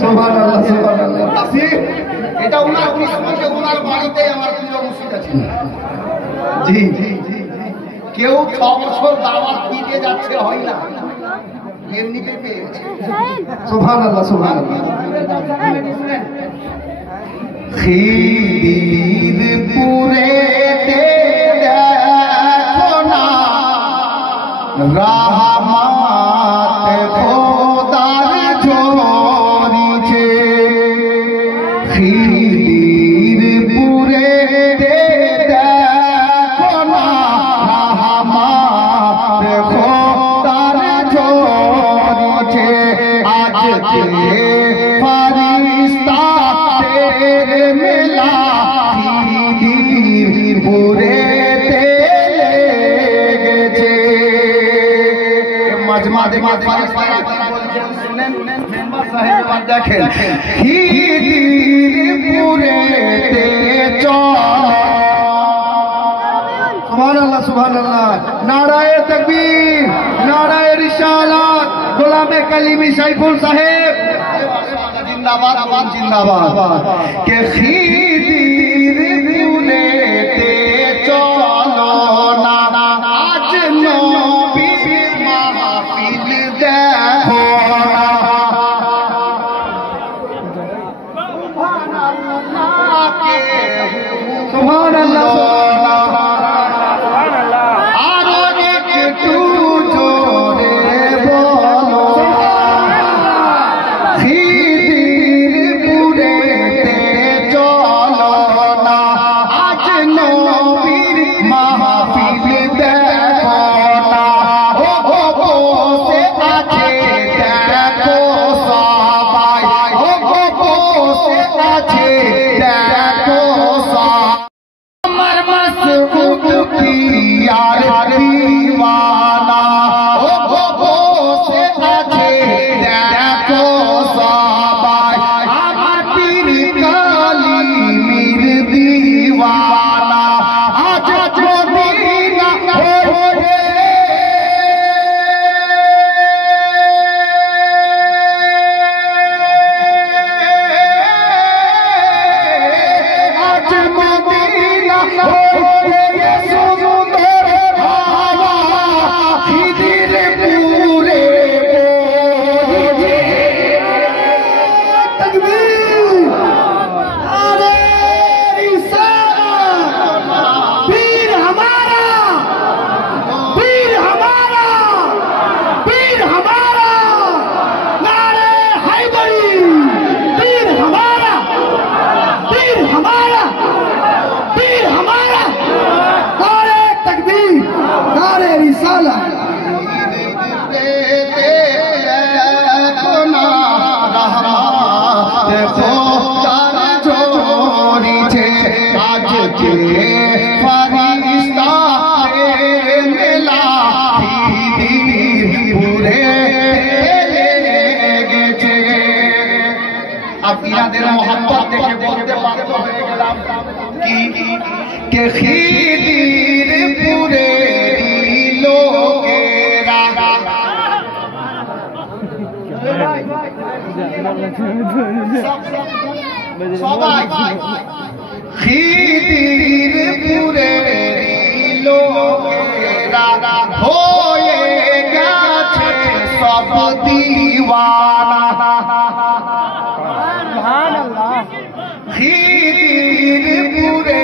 সুবহানাল্লাহ সুবহানাল্লাহ। এটা ওনার ওনার বাড়িতে আমার প্রিয় মুর্শিদ আছে। জি জি জি কেউ 6 বছর দাওয়াত দিতে যাচ্ছে হয় না, এমনিতে পেয়েছে। সুবহানাল্লাহ সুবহানাল্লাহ। খিদিরপুরে দেখো না রাহমাত খোদার ঝরিছে, খিদিরপুরে দেখো না রাহমাত খোদার ঝরিছে। আজকে ফারিস্তা তেরে মেলা খিদিরপুরে লেগেছে। মাঝে মাঝে ফারিস্তারা কি বলছেন শুনেন মেম্বার সাহেব, এবার দেখেন। খিদিরপুরে চল। সুবহানাল্লাহ সুবহানাল্লাহ। নারায়ে তাকবীর, নারায়ে রিসালাত, গোলামে কালিমি সাইফুল সাহেব জিন্দাবাদ আবাদ জিন্দাবাদ। কে খিদিরপুরে চলো না আজ নবীর মাহফিল দেখো না। সুবহানাল্লাহ কে সুবহানাল্লাহ আরো একটু জোরে বলো। খিদিরপুরে চলো না আজ নবীর মাহফিল দেখো না। ও বসে আছে দেখো সবাই, ও বসে আছে দেখো সবাই। আমার মাসউদ পিয়ার দিওয়ানা, ও বসে আছে দেখো সবাই। আমার পীর কালিমির দিওয়ানা আজ মদিনা হয়ে আজ মদিনা হয়ে সুন্দর হাওয়া খিদিরপুরে বইছে। তাকবীর, আরে রিসালাত, পীর हमारा, पीर हमारा, पीर हमारा, नारे हैदरी, पीर हमारा, पीर हमारा, पीर हमारा, नारे तकबीर, नारे रिसालत। देखो तारा जोड़ीছে আজকে ফারিস্তা মেলা খিদিরপুরে লেগেছে। আপনাদের মোহাম্মত দেখে বলতে বাধ্য হয়ে গেলাম কি কে খিদিরপুরে লোকেরা সবাই খিদিরপুরে লোকেরা হয়ে গেছে সব দিওয়ানা। খিদিরপুরে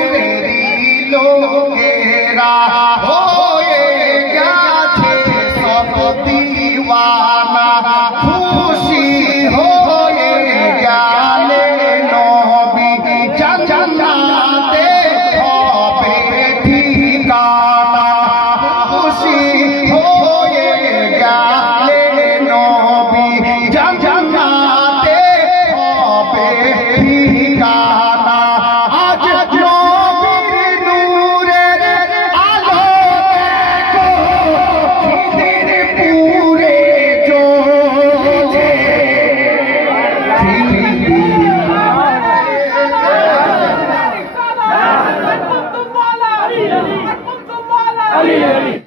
লোকেরা হয়ে গেছে সব দিওয়ানা। খুশি হয়ে গেলে নবী জান্নাতে হবে আমিন।